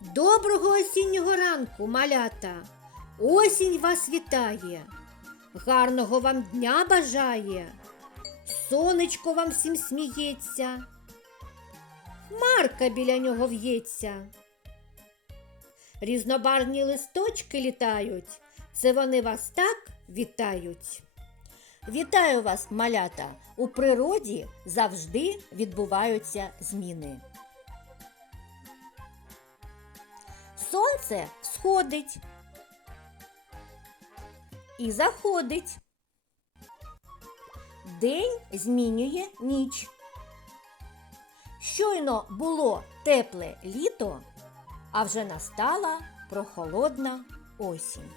Доброго осіннього ранку, малята! Осінь вас вітає, гарного вам дня бажає, сонечко вам всім сміється, хмарка біля нього в'ється. Різнобарвні листочки літають, це вони вас так вітають. Вітаю вас, малята! У природі завжди відбуваються зміни. Сонце всходить і заходить. День змінює ніч. Щойно було тепле літо, а вже настала прохолодна осінь.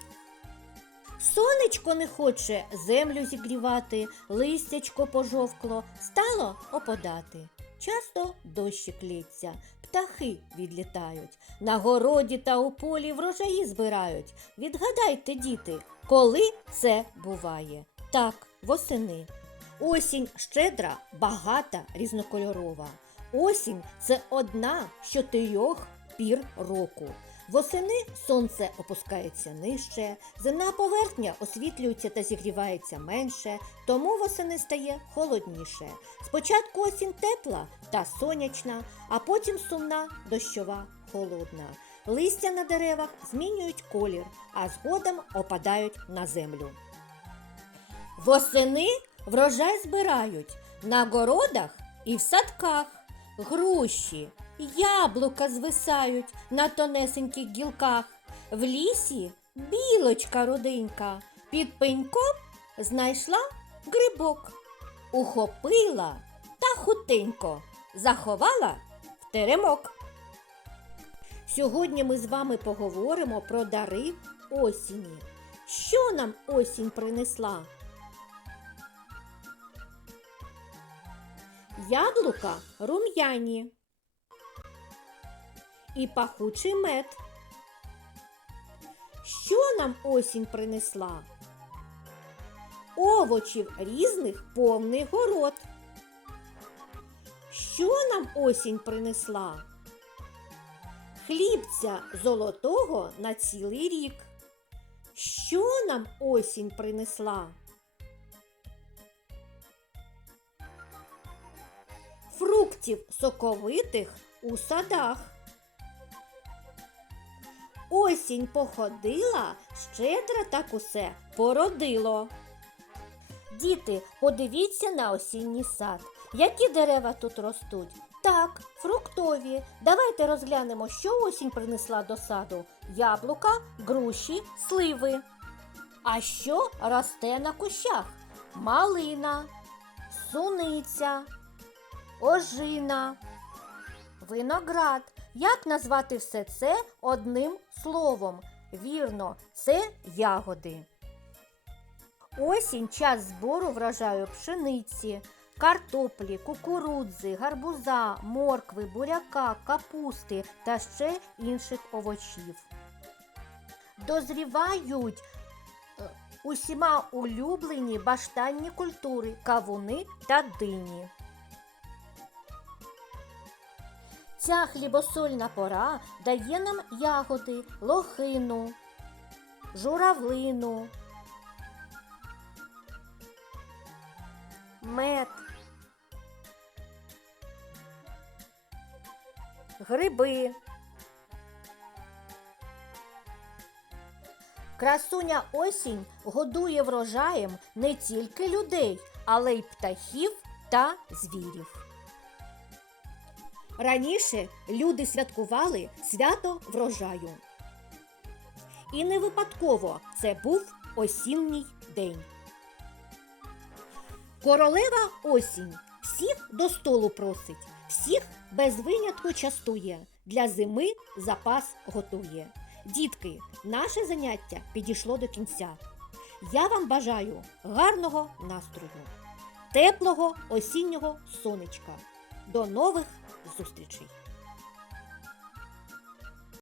Сонечко не хоче землю зігрівати, листячко пожовкло, стало опадати. Часто дощик лється, птахи відлітають, на городі та у полі врожаї збирають. Відгадайте, діти, коли це буває? Так, восени. Осінь щедра, багата, різнокольорова. Осінь це одна з чотирьох пір року. Восени сонце опускається нижче, земна поверхня освітлюється та зігрівається менше, тому восени стає холодніше. Спочатку осінь тепла та сонячна, а потім сумна, дощова, холодна. Листя на деревах змінюють колір, а згодом опадають на землю. Восени врожай збирають на городах і в садках. Груші, яблука звисають на тонесеньких гілках. В лісі білочка руденька під пеньком знайшла грибок. Ухопила та хутенько заховала в теремок. Сьогодні ми з вами поговоримо про дари осені. Що нам осінь принесла? Яблука рум'яні і пахучий мед. Що нам осінь принесла? Овочів різних повний город. Що нам осінь принесла? Хлібця золотого на цілий рік. Що нам осінь принесла? фруктів соковитих у садах. Осінь походила, щедро так усе породило. Діти, подивіться на осінній сад. Які дерева тут ростуть? Так, фруктові. Давайте розглянемо, що осінь принесла до саду: яблука, груші, сливи. А що росте на кущах? Малина, суниця, ожина, виноград. Як назвати все це одним словом? Вірно, це ягоди. Осінь час збору врожаю пшениці, картоплі, кукурудзи, гарбуза, моркви, буряка, капусти та ще інших овочів. Дозрівають е, усіма улюблені баштанні культури, кавуни та дині. Ця хлібосольна пора дає нам ягоди, лохину, журавлину, мед, гриби. Красуня осінь годує врожаєм не тільки людей, але й птахів та звірів. Раніше люди святкували свято врожаю. І не випадково це був осінній день. Королева осінь всіх до столу просить, всіх без винятку частує, для зими запас готує. Дітки, наше заняття підійшло до кінця. Я вам бажаю гарного настрою, теплого осіннього сонечка. До нових зустрічей!